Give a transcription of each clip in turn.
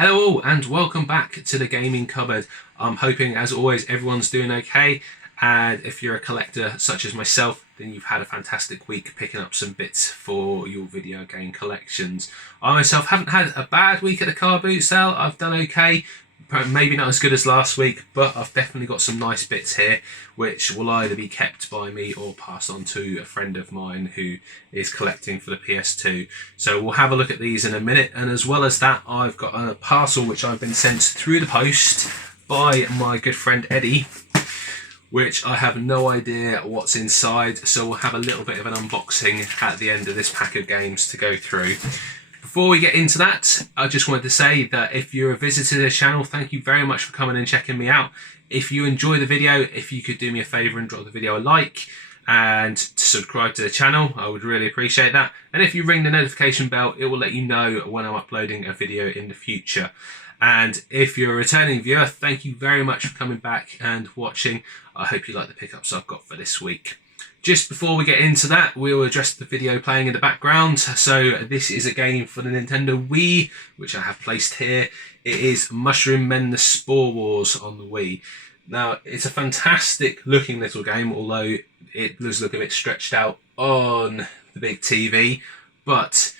Hello all and welcome back to the gaming cupboard. I'm hoping as always everyone's doing okay, and if you're a collector such as myself then you've had a fantastic week picking up some bits for your video game collections. I myself haven't had a bad week at the car boot sale. I've done okay, maybe not as good as last week, but I've definitely got some nice bits here which will either be kept by me or passed on to a friend of mine who is collecting for the PS2. So we'll have a look at these in a minute, and as well as that I've got a parcel which I've been sent through the post by my good friend Eddie, which I have no idea what's inside, so we'll have a little bit of an unboxing at the end of this pack of games to go through. Before we get into that, I just wanted to say that if you're a visitor to the channel, thank you very much for coming and checking me out. If you enjoy the video, if you could do me a favour and drop the video a like and subscribe to the channel, I would really appreciate that. And if you ring the notification bell, it will let you know when I'm uploading a video in the future. And if you're a returning viewer, thank you very much for coming back and watching. I hope you like the pickups I've got for this week. Just before we get into that, we'll address the video playing in the background. So this is a game for the Nintendo Wii, which I have placed here. It is Mushroom Men the Spore Wars on the Wii. Now, it's a fantastic looking little game, although it does look a bit stretched out on the big TV. But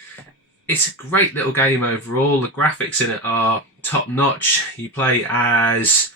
it's a great little game overall. The graphics in it are top notch. You play as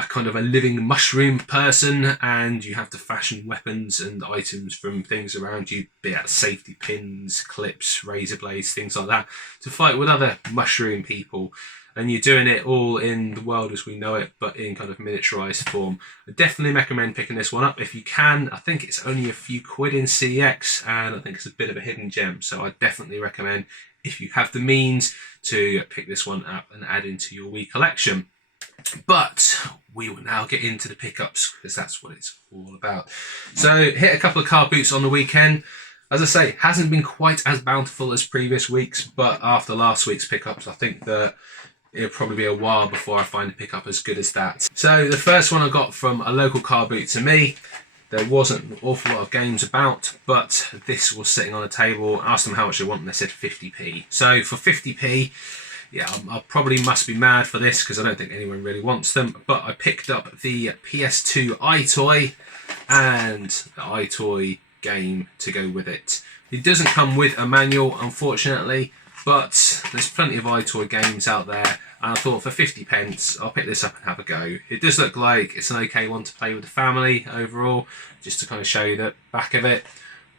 a kind of a living mushroom person, and you have to fashion weapons and items from things around you, be it safety pins, clips, razor blades, things like that, to fight with other mushroom people. And you're doing it all in the world as we know it, but in kind of miniaturized form. I definitely recommend picking this one up if you can. I think it's only a few quid in CX, and I think it's a bit of a hidden gem. So I definitely recommend, if you have the means, to pick this one up and add into your Wii collection. But we will now get into the pickups, because that's what it's all about. So hit a couple of car boots on the weekend. As I say, hasn't been quite as bountiful as previous weeks, but after last week's pickups, I think that it'll probably be a while before I find a pickup as good as that. So the first one I got from a local car boot to me. There wasn't an awful lot of games about, but this was sitting on a table. I asked them how much they want, and they said 50p. So for 50p, yeah, I probably must be mad for this because I don't think anyone really wants them. But I picked up the PS2 iToy and the iToy game to go with it. It doesn't come with a manual, unfortunately, but there's plenty of iToy games out there. And I thought for 50 pence, I'll pick this up and have a go. It does look like it's an okay one to play with the family overall, just to kind of show you the back of it.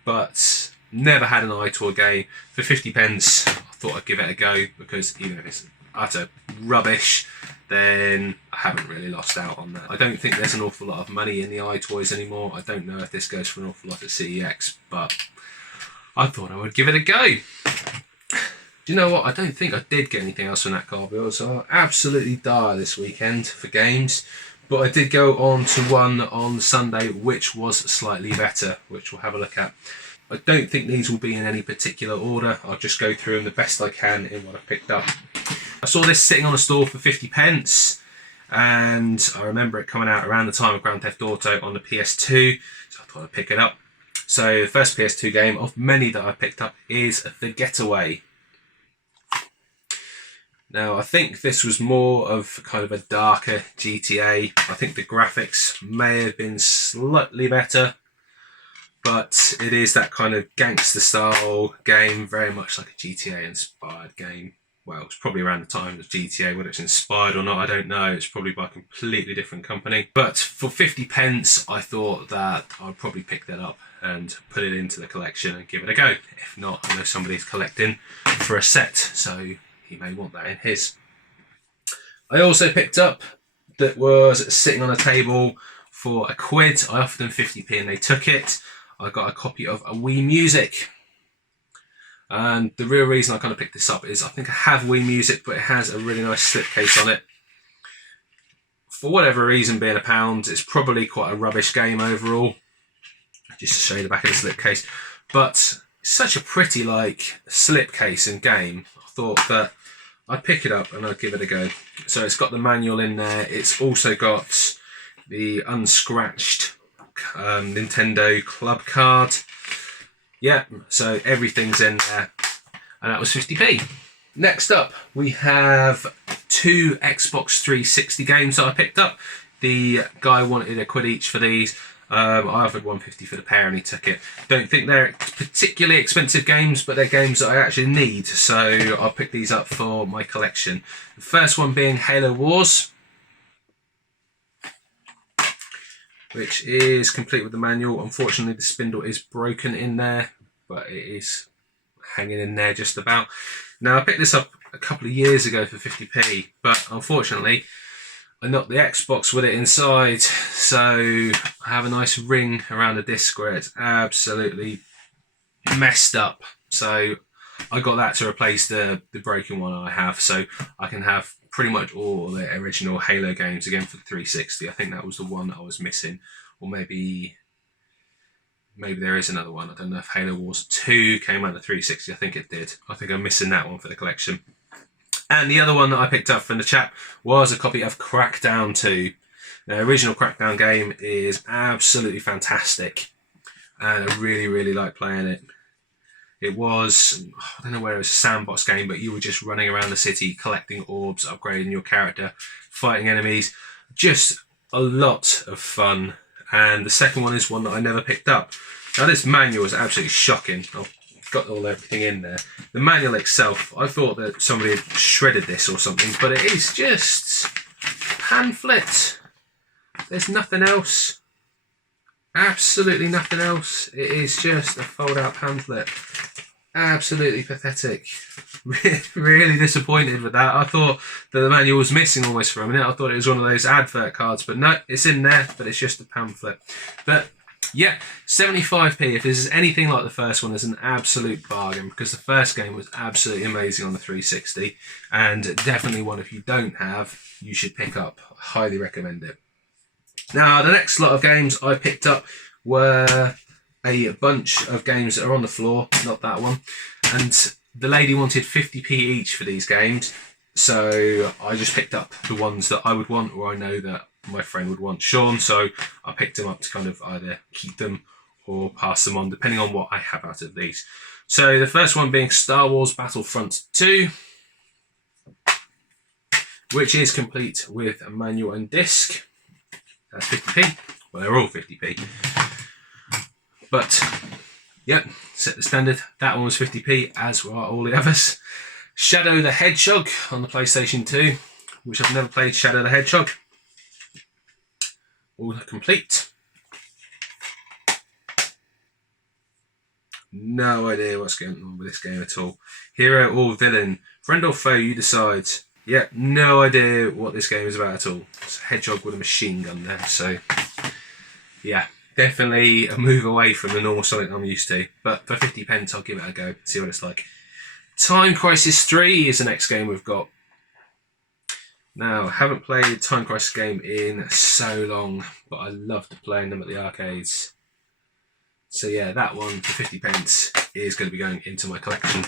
But never had an iToy game. For 50 pence, I thought I'd give it a go, because even if it's utter rubbish, then I haven't really lost out on that. I don't think there's an awful lot of money in the iToys anymore. I don't know if this goes for an awful lot at CEX, but I thought I would give it a go. Do you know what? I don't think I did get anything else from that car bill, so I'm absolutely dire this weekend for games. But I did go on to one on Sunday, which was slightly better, which we'll have a look at. I don't think these will be in any particular order. I'll just go through them the best I can in what I picked up. I saw this sitting on a store for 50 pence, and I remember it coming out around the time of Grand Theft Auto on the PS2, so I thought I'd pick it up. So the first PS2 game of many that I picked up is the Getaway. Now, I think this was more of kind of a darker GTA. I think the graphics may have been slightly better, but it is that kind of gangster style game, very much like a GTA inspired game. Well, it's probably around the time of GTA, whether it's inspired or not, I don't know. It's probably by a completely different company. But for 50 pence, I thought that I'd probably pick that up and put it into the collection and give it a go. If not, I know somebody's collecting for a set, so he may want that in his. I also picked up, that was sitting on a table for a quid. I offered them 50p and they took it. I got a copy of a Wii Music. And the real reason I kind of picked this up is I think I have Wii Music, but it has a really nice slipcase on it. For whatever reason, being £1, it's probably quite a rubbish game overall. Just to show you the back of the slipcase. But it's such a pretty slipcase and game. I thought that I'd pick it up and I'd give it a go. So it's got the manual in there. It's also got the unscratched Nintendo club card. Yeah, so everything's in there. And that was 50p. Next up, we have 2 Xbox 360 games that I picked up. The guy wanted £1 each for these. I offered £1.50 for the pair and he took it. Don't think they're particularly expensive games, but they're games that I actually need, so I'll pick these up for my collection. The first one being Halo Wars, which is complete with the manual. Unfortunately, the spindle is broken in there, but it is hanging in there just about. Now, I picked this up a couple of years ago for 50p, but unfortunately, I knocked the Xbox with it inside, so I have a nice ring around the disc where it's absolutely messed up. So I got that to replace the broken one I have, so I can have pretty much all the original Halo games again for the 360. I think that was the one that I was missing, or maybe there is another one. I don't know if Halo Wars 2 came out of the 360. I think it did. I think I'm missing that one for the collection. And the other one that I picked up from the chap was a copy of Crackdown 2. The original Crackdown game is absolutely fantastic, and I really, really like playing it. It was, I don't know whether it was a sandbox game, but you were just running around the city, collecting orbs, upgrading your character, fighting enemies. Just a lot of fun. And the second one is one that I never picked up. Now, this manual is absolutely shocking. I've got everything in there. The manual itself, I thought that somebody had shredded this or something, but it is just pamphlet. There's nothing else. Absolutely nothing else. It is just a fold-out pamphlet. Absolutely pathetic. Really disappointed with that. I thought that the manual was missing almost for a minute. I thought it was one of those advert cards, but no, it's in there, but it's just a pamphlet. But yeah, 75p. If this is anything like the first one, is an absolute bargain, because the first game was absolutely amazing on the 360, and definitely one if you don't have, you should pick up. I highly recommend it. Now, the next lot of games I picked up were a bunch of games that are on the floor, not that one, and the lady wanted 50p each for these games, so I just picked up the ones that I would want, or I know that my friend would want, Sean, so I picked them up to kind of either keep them or pass them on, depending on what I have out of these. So the first one being Star Wars Battlefront 2, which is complete with a manual and disc. That's 50p. Well, they're all 50p. But, yep, set the standard. That one was 50p, as were all the others. Shadow the Hedgehog on the PlayStation 2, which I've never played Shadow the Hedgehog. All complete. No idea what's going on with this game at all. Hero or villain, friend or foe, you decide. Yeah, no idea what this game is about at all. It's a hedgehog with a machine gun there, so yeah, definitely a move away from the normal Sonic I'm used to. But for 50p, I'll give it a go, see what it's like. Time Crisis 3 is the next game we've got. Now, I haven't played Time Crisis game in so long, but I loved playing them at the arcades. So yeah, that one for 50p is going to be going into my collection.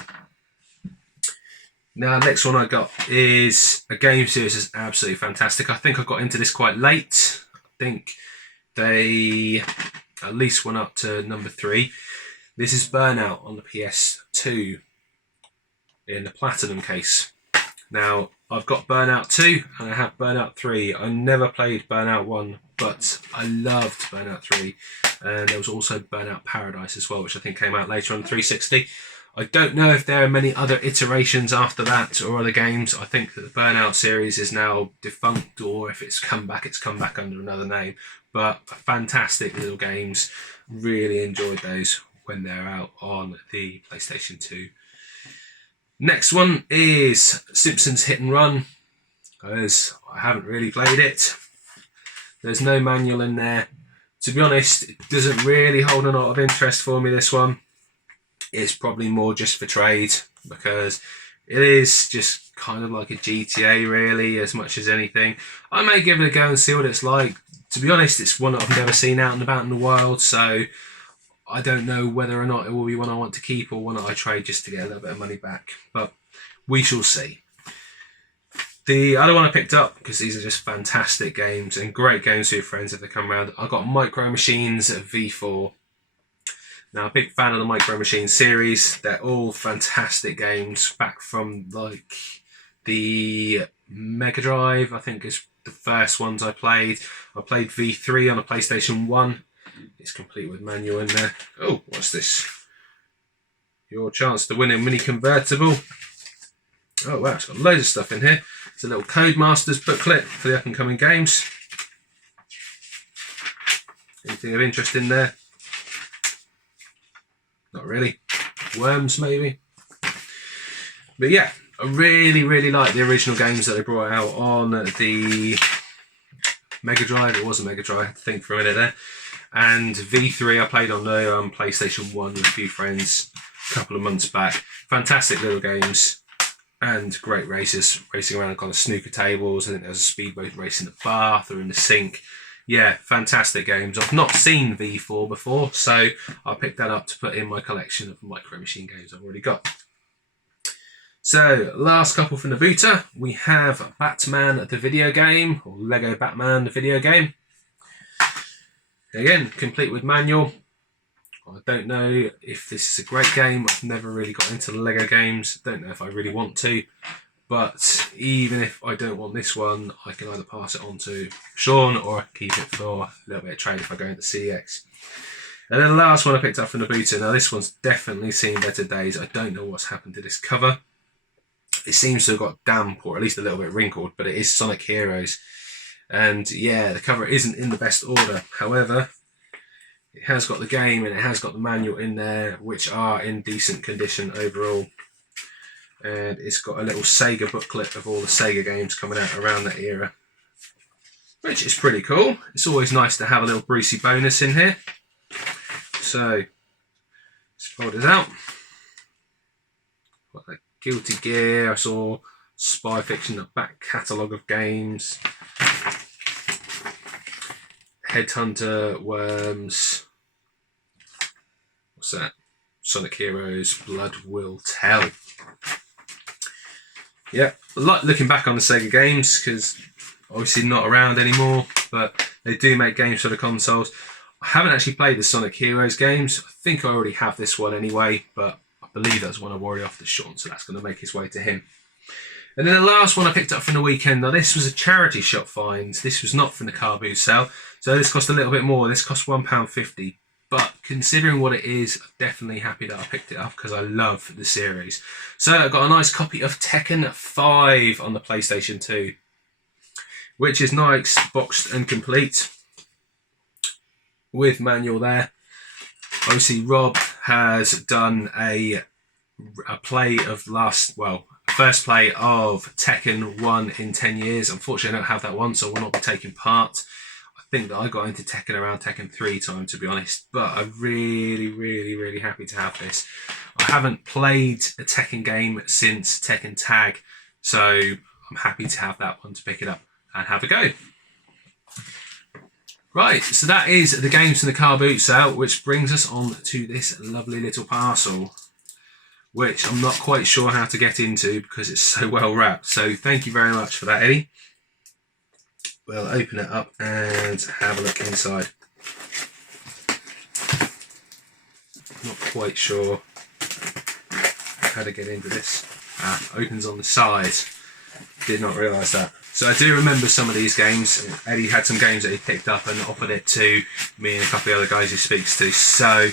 Now, the next one I got is a game series that's absolutely fantastic. I think I got into this quite late. I think they at least went up to number 3. This is Burnout on the PS2 in the Platinum case. Now, I've got Burnout 2 and I have Burnout 3. I never played Burnout 1, but I loved Burnout 3. And there was also Burnout Paradise as well, which I think came out later on 360. I don't know if there are many other iterations after that or other games. I think that the Burnout series is now defunct, or if it's come back under another name. But fantastic little games. Really enjoyed those when they're out on the PlayStation 2. Next one is Simpsons Hit and Run, because I haven't really played it. There's no manual in there. To be honest, it doesn't really hold a lot of interest for me, this one. It's probably more just for trade, because it is just kind of like a GTA really, as much as anything. I may give it a go and see what it's like. To be honest, it's one that I've never seen out and about in the wild, so I don't know whether or not it will be one I want to keep or one that I trade just to get a little bit of money back, but we shall see. The other one I picked up, because these are just fantastic games and great games for your friends if they come around, I got Micro Machines V4. Now, a big fan of the Micro Machines series. They're all fantastic games back from like the Mega Drive, I think is the first ones I played. I played V3 on a PlayStation 1. It's complete with manual in there. Oh, what's this? Your chance to win a mini convertible. Oh wow, it's got loads of stuff in here. It's a little Codemasters booklet for the up and coming games. Anything of interest in there? Not really. Worms maybe. But yeah, I really like the original games that they brought out on the Mega Drive. It was a Mega Drive, I had to think for a minute there. And V3 I played on the PlayStation 1 with a few friends a couple of months back. Fantastic little games and great races, racing around kind of snooker tables. I think there was a speedboat race in the bath or in the sink. Yeah, fantastic games. I've not seen V4 before, so I picked that up to put in my collection of Micro Machine games I've already got. So, last couple from the booter, we have Batman the video game, or Lego Batman the video game. Again, complete with manual. I don't know if this is a great game. I've never really got into Lego games. Don't know if I really want to. But even if I don't want this one, I can either pass it on to Sean or keep it for a little bit of trade if I go into CX. And then the last one I picked up from the booter. Now this one's definitely seen better days. I don't know what's happened to this cover. It seems to have got damp or at least a little bit wrinkled, but it is Sonic Heroes. And yeah, the cover isn't in the best order. However, it has got the game and it has got the manual in there, which are in decent condition overall. And it's got a little Sega booklet of all the Sega games coming out around that era, which is pretty cool. It's always nice to have a little Brucey bonus in here. So, let's fold it out. Got like Guilty Gear, I saw Spy Fiction, the back catalogue of games. Headhunter, Worms. What's that? Sonic Heroes, Blood Will Tell. Yeah, I like looking back on the Sega games because obviously not around anymore, but they do make games for the consoles. I haven't actually played the Sonic Heroes games. I think I already have this one anyway, but I believe that's one I've already offered to Sean, so that's going to make its way to him. And then the last one I picked up from the weekend. Now this was a charity shop find. This was not from the carboot sale, so this cost a little bit more. This cost £1.50. But considering what it is, I'm definitely happy that I picked it up because I love the series. So I got a nice copy of Tekken 5 on the PlayStation 2, which is nice, boxed and complete with manual there. Obviously, Rob has done a play of first play of Tekken 1 in 10 years. Unfortunately, I don't have that one, so I will not be taking part. I think that I got into Tekken around Tekken 3 time, to be honest, but I'm really happy to have this. I haven't played a Tekken game since Tekken Tag, so I'm happy to have that one to pick it up and have a go. Right, so that is the games from the car boot sale, which brings us on to this lovely little parcel, which I'm not quite sure how to get into because it's so well wrapped. So thank you very much for that, Eddie. We'll open it up and have a look inside. Not quite sure how to get into this. Opens on the side. Did not realise that. So I do remember some of these games. Eddie had some games that he picked up and offered it to me and a couple of other guys he speaks to. So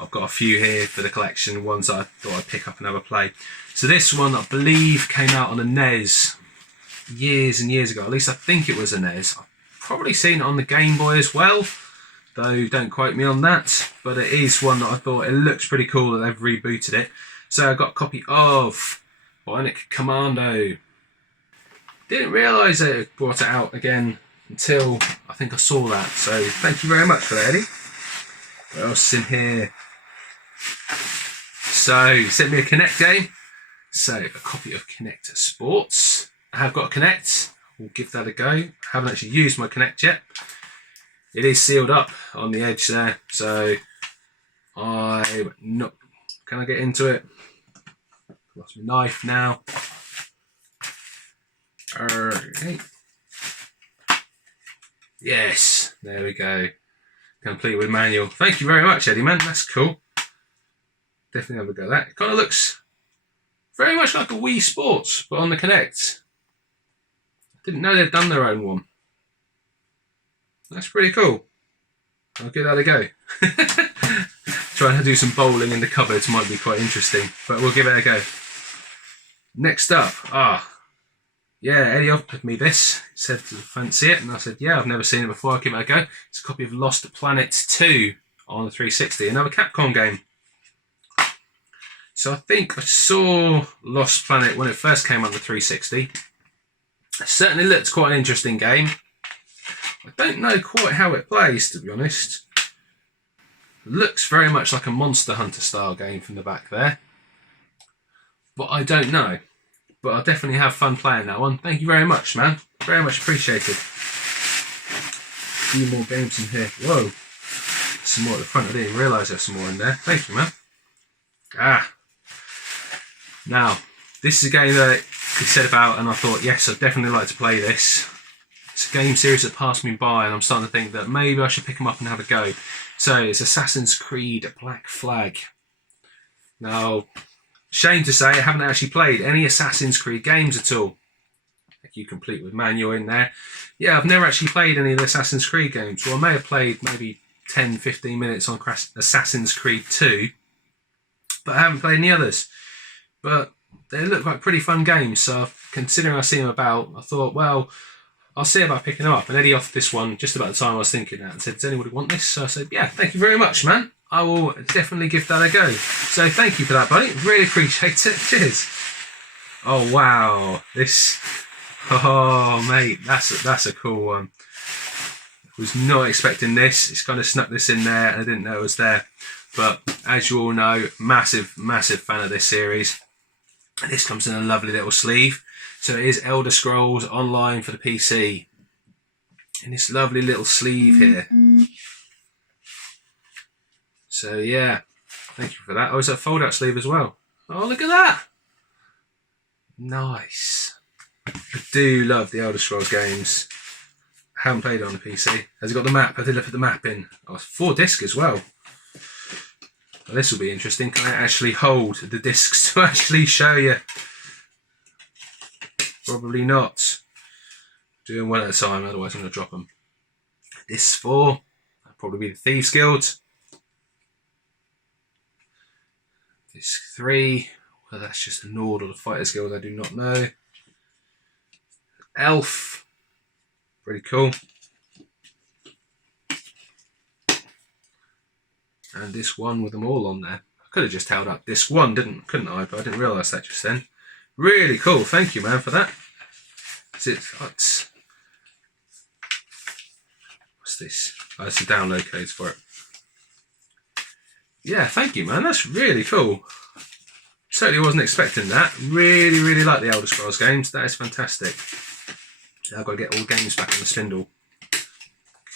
I've got a few here for the collection, ones that I thought I'd pick up and have a play. So this one I believe came out on a NES years and years ago. At least I think it was a NES. I've probably seen it on the Game Boy as well, though don't quote me on that. But it is one that I thought it looks pretty cool that they've rebooted it. So I got a copy of Bionic Commando. Didn't realise they brought it out again until I think I saw that. So thank you very much for that, Eddie. What else is in here? So sent me a Kinect game. So a copy of Kinect Sports. I have got a Kinect. We'll give that a go. I haven't actually used my Kinect yet. It is sealed up on the edge there, so I'm not. Can I get into it? Lost my knife now. Okay. Yes, there we go. Complete with manual. Thank you very much, Eddie, man. That's cool. definitely have a go at that. It kind of looks very much like a Wii Sports, but on the Kinect. Didn't know they'd done their own one. That's pretty cool. I'll give that a go. Trying to do some bowling in the cupboards might be quite interesting, but we'll give it a go. Next up, yeah, Eddie offered me this. He said, fancy it? And I said, yeah, I've never seen it before. I'll give it a go. It's a copy of Lost Planet 2 on the 360, another Capcom game. So I think I saw Lost Planet when it first came on the 360. It certainly looked quite an interesting game. I don't know quite how it plays, to be honest. Looks very much like a Monster Hunter style game from the back there. But I don't know. But I'll definitely have fun playing that one. Thank you very much, man. Very much appreciated. A few more games in here. Whoa. Some more at the front. I didn't even realise there's some more in there. Thank you, man. Now, this is a game that he said about, and I thought, yes, I'd definitely like to play this. It's a game series that passed me by, and I'm starting to think that maybe I should pick them up and have a go. So, it's Assassin's Creed Black Flag. Now, shame to say, I haven't actually played any Assassin's Creed games at all. You complete with manual in there. Yeah, I've never actually played any of the Assassin's Creed games. Well, I may have played maybe 10-15 minutes on Assassin's Creed 2, but I haven't played any others. But they look like pretty fun games, so considering I see them about, I thought, well, I'll see about picking them up. And Eddie offered this one just about the time I was thinking that and said, does anybody want this? So I said, yeah, thank you very much, man. I will definitely give that a go. So thank you for that, buddy. Really appreciate it. Cheers. Oh, wow. Oh, mate, that's a cool one. Was not expecting this. It's kind of snuck this in there and I didn't know it was there. But as you all know, massive fan of this series. And this comes in a lovely little sleeve. So it is Elder Scrolls Online for the PC. In this lovely little sleeve here. So yeah, thank you for that. Oh, it's a fold out sleeve as well. Oh, look at that. Nice. I do love the Elder Scrolls games. I haven't played it on the PC. Has it got the map? I did look at the map in. Oh, it's 4 disc as well. Well, this will be interesting. Can I actually hold the discs to actually show you? Probably not. Doing one at a time, otherwise I'm going to drop them. Disc 4. That'll probably be the Thieves Guild. Disc 3. Well, that's just the Nord or the Fighters Guild, I do not know. Elf. Pretty cool. And disc 1 with them all on there. I could have just held up disc 1, couldn't I? But I didn't realise that just then. Really cool. Thank you, man, for that. What's this? Oh, it's the download codes for it. Yeah, thank you, man. That's really cool. Certainly wasn't expecting that. Really like the Elder Scrolls games. That is fantastic. I've got to get all games back on the spindle.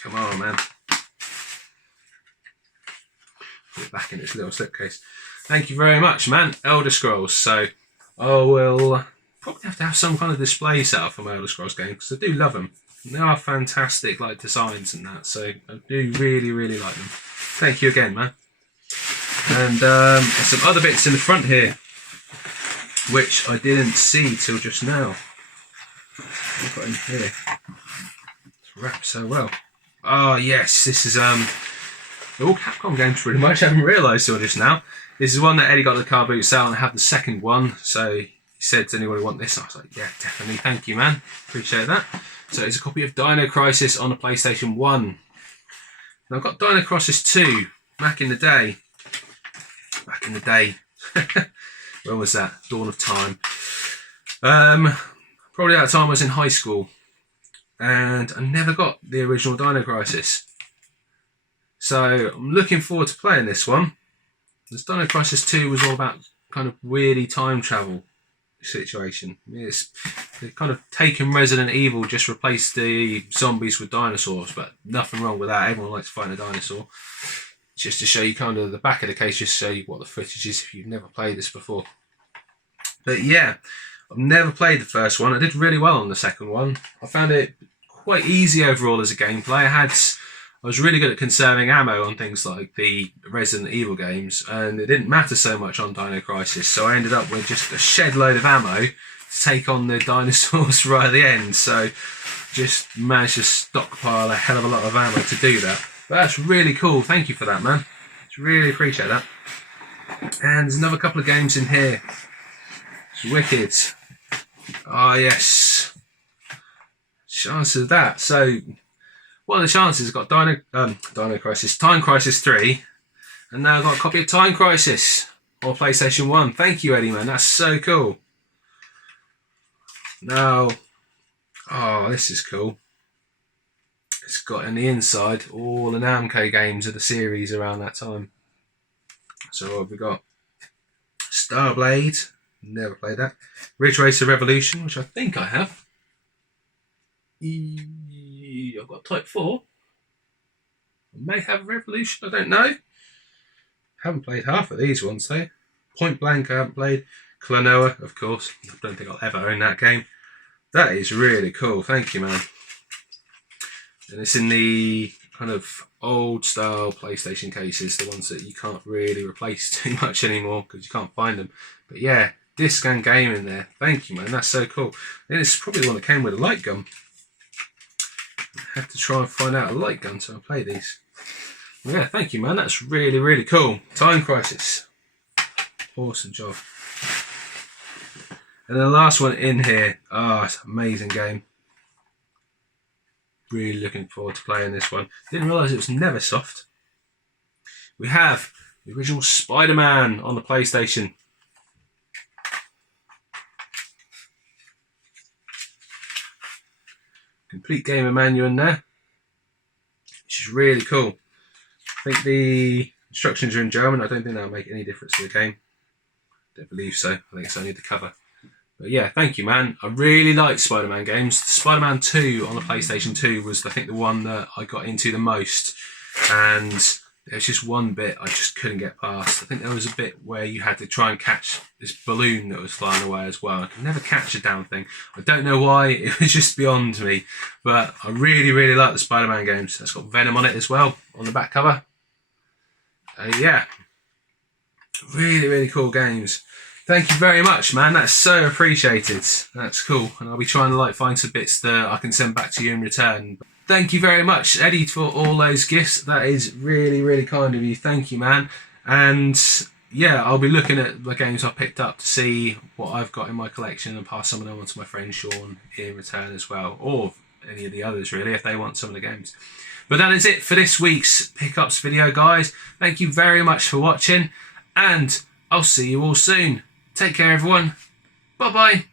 Come on, man. Put it back in its little slipcase. Thank you very much, man. Elder Scrolls. So I will probably have to have some kind of display set up for my Elder Scrolls game because I do love them. They are fantastic, like designs and that. So I do really like them. Thank you again, man. And there's some other bits in the front here, which I didn't see till just now. What have I got in here? It's wrapped so well. Oh yes, this is they're all Capcom games pretty much. I haven't realised till just now. This is one that Eddie got at the car boot sale and I have the second one. So he said, does anybody want this? I was like, yeah, definitely. Thank you, man. Appreciate that. So it's a copy of Dino Crysis on the PlayStation 1. And I've got Dino Crysis 2 back in the day. When was that? Dawn of time. Probably at the time I was in high school. And I never got the original Dino Crysis. So I'm looking forward to playing this one. This Dino Crysis 2 was all about kind of weirdy time travel situation. It's kind of taken Resident Evil, just replaced the zombies with dinosaurs, but nothing wrong with that. Everyone likes to fight a dinosaur. Just to show you kind of the back of the case, just to show you what the footage is if you've never played this before. But yeah, I've never played the first one. I did really well on the second one. I found it quite easy overall as a gameplay. I had I was really good at conserving ammo on things like the Resident Evil games, and it didn't matter so much on Dino Crisis, so I ended up with just a shed load of ammo to take on the dinosaurs right at the end, so just managed to stockpile a hell of a lot of ammo to do that. But that's really cool, thank you for that, man. Really appreciate that. And there's another couple of games in here. It's wicked. Ah, yes. Chances of that. So, what are the chances? I've got Dino Crisis, Time Crisis 3, and now I've got a copy of Time Crisis on PlayStation 1. Thank you, Eddie, man. That's so cool. Now, oh, this is cool. It's got in the inside all the Namco games of the series around that time. So what have we got? Starblade, never played that. Ridge Racer Revolution, which I think I have. I've got Type 4. I may have Revolution, I don't know. Haven't played half of these ones though. Point Blank I haven't played. Klonoa, of course. I don't think I'll ever own that game. That is really cool, thank you, man. And it's in the kind of old style PlayStation cases, the ones that you can't really replace too much anymore because you can't find them. But yeah, disc and game in there. Thank you, man. That's so cool. And it's probably the one that came with a light gun. I have to try and find out a light gun to play these. Well, yeah, thank you, man. That's really, really cool. Time Crisis. Awesome job. And the last one in here. Ah, it's an amazing game. Really looking forward to playing this one. Didn't realise it was Neversoft. We have the original Spider-Man on the PlayStation. Complete gamer manual in there, which is really cool. I think the instructions are in German. I don't think that'll make any difference to the game. Don't believe so. I think it's only the cover. But yeah, thank you, man. I really like Spider-Man games. Spider-Man 2 on the PlayStation 2 was, I think, the one that I got into the most. And there's just one bit I just couldn't get past. I think there was a bit where you had to try and catch this balloon that was flying away as well. I could never catch a damn thing. I don't know why. It was just beyond me. But I really, really like the Spider-Man games. It's got Venom on it as well, on the back cover. Yeah. Really, really cool games. Thank you very much, man. That's so appreciated. That's cool. And I'll be trying to find some bits that I can send back to you in return. Thank you very much, Eddie, for all those gifts. That is really, really kind of you. Thank you, man. And yeah, I'll be looking at the games I've picked up to see what I've got in my collection and pass some of them on to my friend Sean in return as well. Or any of the others, really, if they want some of the games. But that is it for this week's pickups video, guys. Thank you very much for watching. And I'll see you all soon. Take care, everyone. Bye-bye.